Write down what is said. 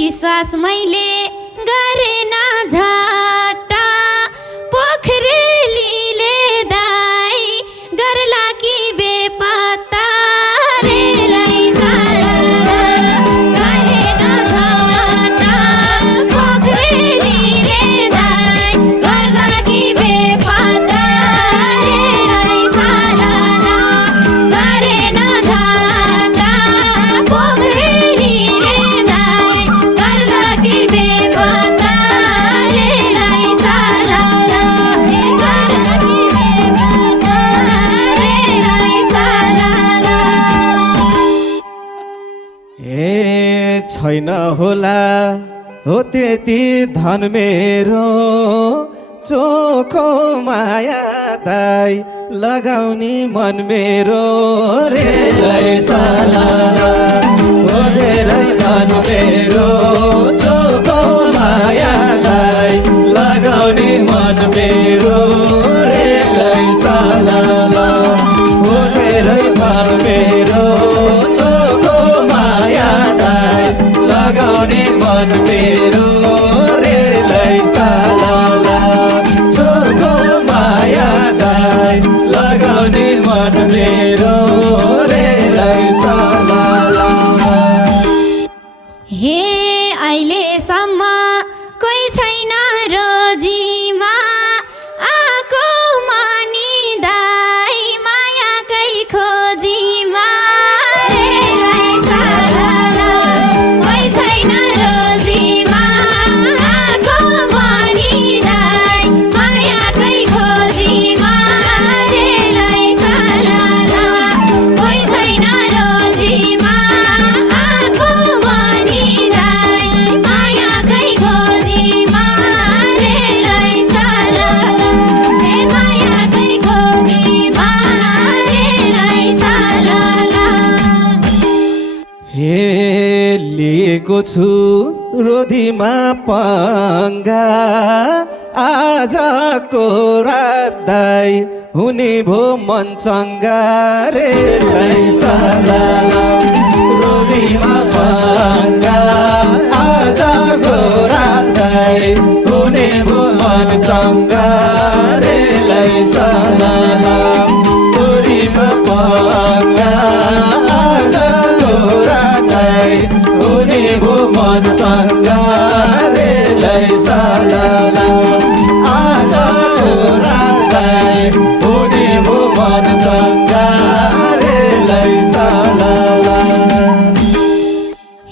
विश्वास मैले गरेन झट्टा पोखरेलीले दाइ गर्ला कि बेपत्ता रेलाई साला गरेन झट्टा पोखरेलीले दाइ गर्ला कि बेपत्ता रेलाई साला गरेन झट्टा पोखरेलीले दाइ गर्ला कि बेपत्ता रेलाई साला गर्ला कि बेपत्ता रेलाई साला ए छैन होला हो त्यति धन मेरो चोखो माया दाइ लगाउने मन मेरो रे साला हो धेरै धन मेरो चोखो माया दाइ लगाउने मन मेरो रे साला हो धेरै धन मेरो चोखो माया दाइ लगाउने मन मेरो रे साला चोखो माया दाइ लगाउने मन मेरो रे साला हे अहिलेसम्म कोही छैन रोजीमा आको मानी दाइ मायाकै खोजीमा रेलाई साला कोही छैन रोजीमा आको मानी दाइ मायाकै खोजीमा रेलाई साला कोही छैन रोजीमा आको मानी दाइ मायाकै खोजीमा रेलाई साला हे मायाकै खोजीमा रेलाई साला हे लिएको छु रोदीमा पङ्गा आजको रात दाइ हुने भो मन चङ्गा रे साला रोदीमा पङ्गा आजको रात दाइ हुने भो मन चङ्गा रे साला रोदीमा पङ्गा आजको रात दाइ हुने भो मन चङ्गा रे साला आजको